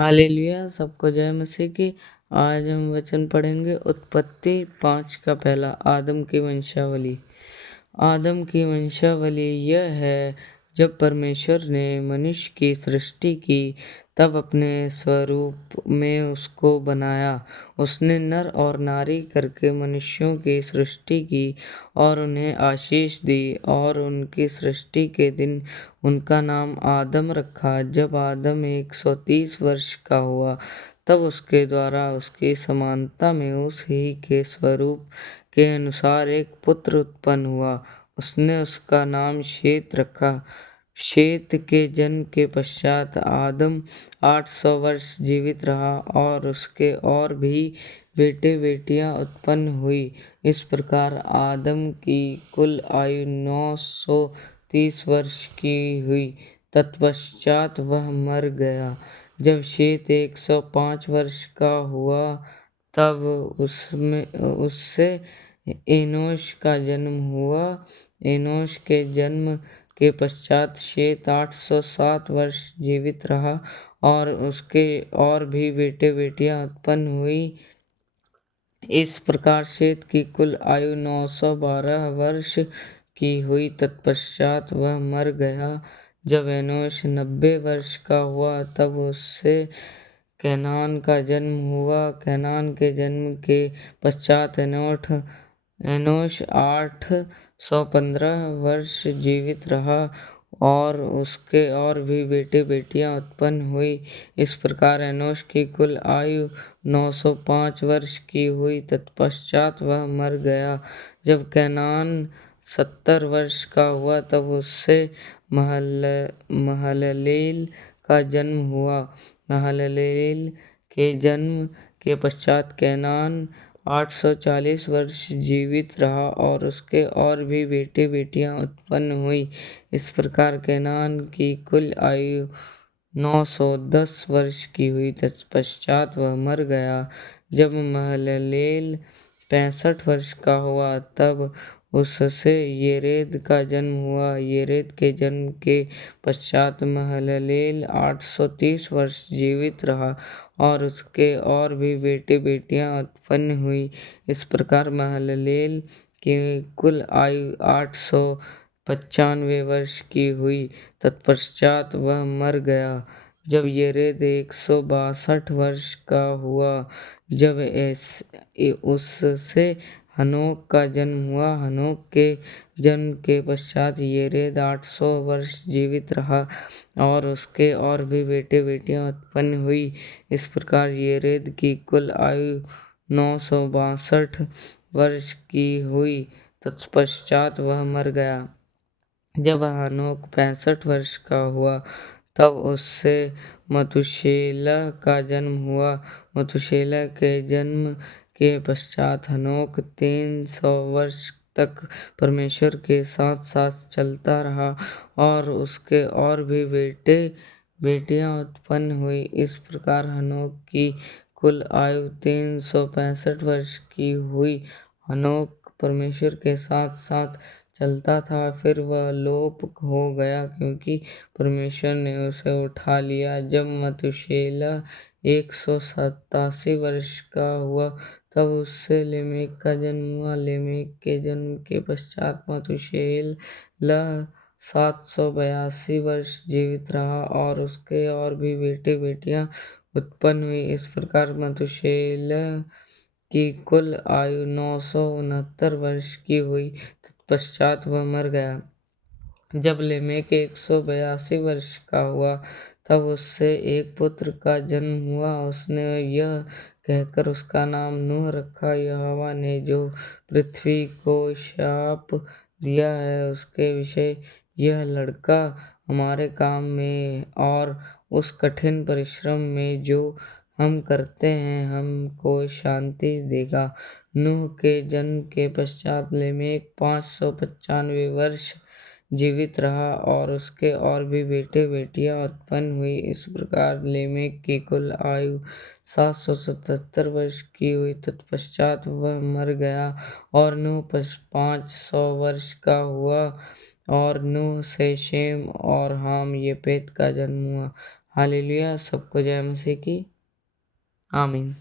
Hallelujah, सबको जय मसीह की। आज हम वचन पढ़ेंगे उत्पत्ति 5 का पहला, आदम की वंशावली। आदम की वंशावली यह है, जब परमेश्वर ने मनुष्य की सृष्टि की तब अपने स्वरूप में उसको बनाया। उसने नर और नारी करके मनुष्यों की सृष्टि की और उन्हें आशीष दी और उनकी सृष्टि के दिन उनका नाम आदम रखा। जब आदम 130 वर्ष का हुआ तब उसके द्वारा उसकी समानता में उस ही के स्वरूप के अनुसार एक पुत्र उत्पन्न हुआ। उसने उसका नाम शेत रखा। शेत के जन्म के पश्चात आदम 800 वर्ष जीवित रहा और उसके और भी बेटे बेटियां उत्पन्न हुई। इस प्रकार आदम की कुल आयु 930 वर्ष की हुई। तत्पश्चात वह मर गया। जब शेत 105 वर्ष का हुआ तब उससे एनोश का जन्म हुआ। एनोश के जन्म के पश्चात शेत 807 वर्ष जीवित रहा और उसके और भी बेटे बेटियां उत्पन्न हुई। इस प्रकार शेत की कुल आयु 912 वर्ष की हुई। तत्पश्चात वह मर गया। जब एनोश 90 वर्ष का हुआ तब उससे कैनान का जन्म हुआ। कैनान के जन्म के पश्चात एनोश 815 वर्ष जीवित रहा और उसके और भी बेटे बेटियां उत्पन्न हुई। इस प्रकार एनोश की कुल आयु 905 वर्ष की हुई। तत्पश्चात वह मर गया। जब कैनान 70 वर्ष का हुआ तब उससे महललेल का जन्म हुआ। महललेल के जन्म के पश्चात कैनान 840 वर्ष जीवित रहा और उसके और भी बेटे बेटियां उत्पन्न हुई। इस प्रकार कैनान की कुल आयु 910 वर्ष की हुई। तत्पश्चात वह मर गया। जब महललेल 65 वर्ष का हुआ तब उससे येरेद का जन्म हुआ। येरेद के जन्म के पश्चात महललेल 830 वर्ष जीवित रहा और उसके और भी बेटे बेटियां उत्पन्न हुई। इस प्रकार महललेल की कुल आयु 895 वर्ष की हुई। तत्पश्चात वह मर गया। जब येरेद 162 वर्ष का हुआ जब उससे हनोक का जन्म हुआ। हनोक के जन्म के पश्चात येरेद 800 वर्ष जीवित रहा और उसके और भी बेटे बेटियां उत्पन्न हुई। इस प्रकार येरेद की कुल आयु 962 वर्ष की हुई। तत्पश्चात वह मर गया। जब हनोक 65 वर्ष का हुआ तब उससे मतूशेलह का जन्म हुआ। मतूशेलह के जन्म के पश्चात हनोक 300 वर्ष तक परमेश्वर के साथ साथ चलता रहा और उसके और भी बेटे बेटियां उत्पन्न हुई। इस प्रकार हनोक की कुल आयु 365 वर्ष की हुई। हनोक परमेश्वर के साथ साथ चलता था, फिर वह लोप हो गया क्योंकि परमेश्वर ने उसे उठा लिया। जब मतूशेलह 187 वर्ष का हुआ तब उससे लेमेक का जन्म हुआ। लेमेक के जन्म के पश्चात मतूशेलह 782 वर्ष जीवित रहा और उसके और भी बेटे बेटियां उत्पन्न हुई। इस प्रकार मतूशेलह की कुल आयु 969 वर्ष की हुई। तत्पश्चात वह मर गया। जब लेमेक 182 वर्ष का हुआ तब उससे एक पुत्र का जन्म हुआ। उसने यह कहकर उसका नाम नूह रखा, यहोवा ने जो पृथ्वी को शाप दिया है उसके विषय यह लड़का हमारे काम में और उस कठिन परिश्रम में जो हम करते हैं हमको शांति देगा। नूह के जन्म के पश्चात लेमेक 595 वर्ष जीवित रहा और उसके और भी बेटे बेटियां उत्पन्न हुई। इस प्रकार लेमेक की कुल आयु 777 वर्ष की हुई। तत्पश्चात वह मर गया और नूह 500 वर्ष का हुआ और नूह से शेम और हाम येपेत का जन्म हुआ। हालेलुया। सबको जय मसीह की। आमीन।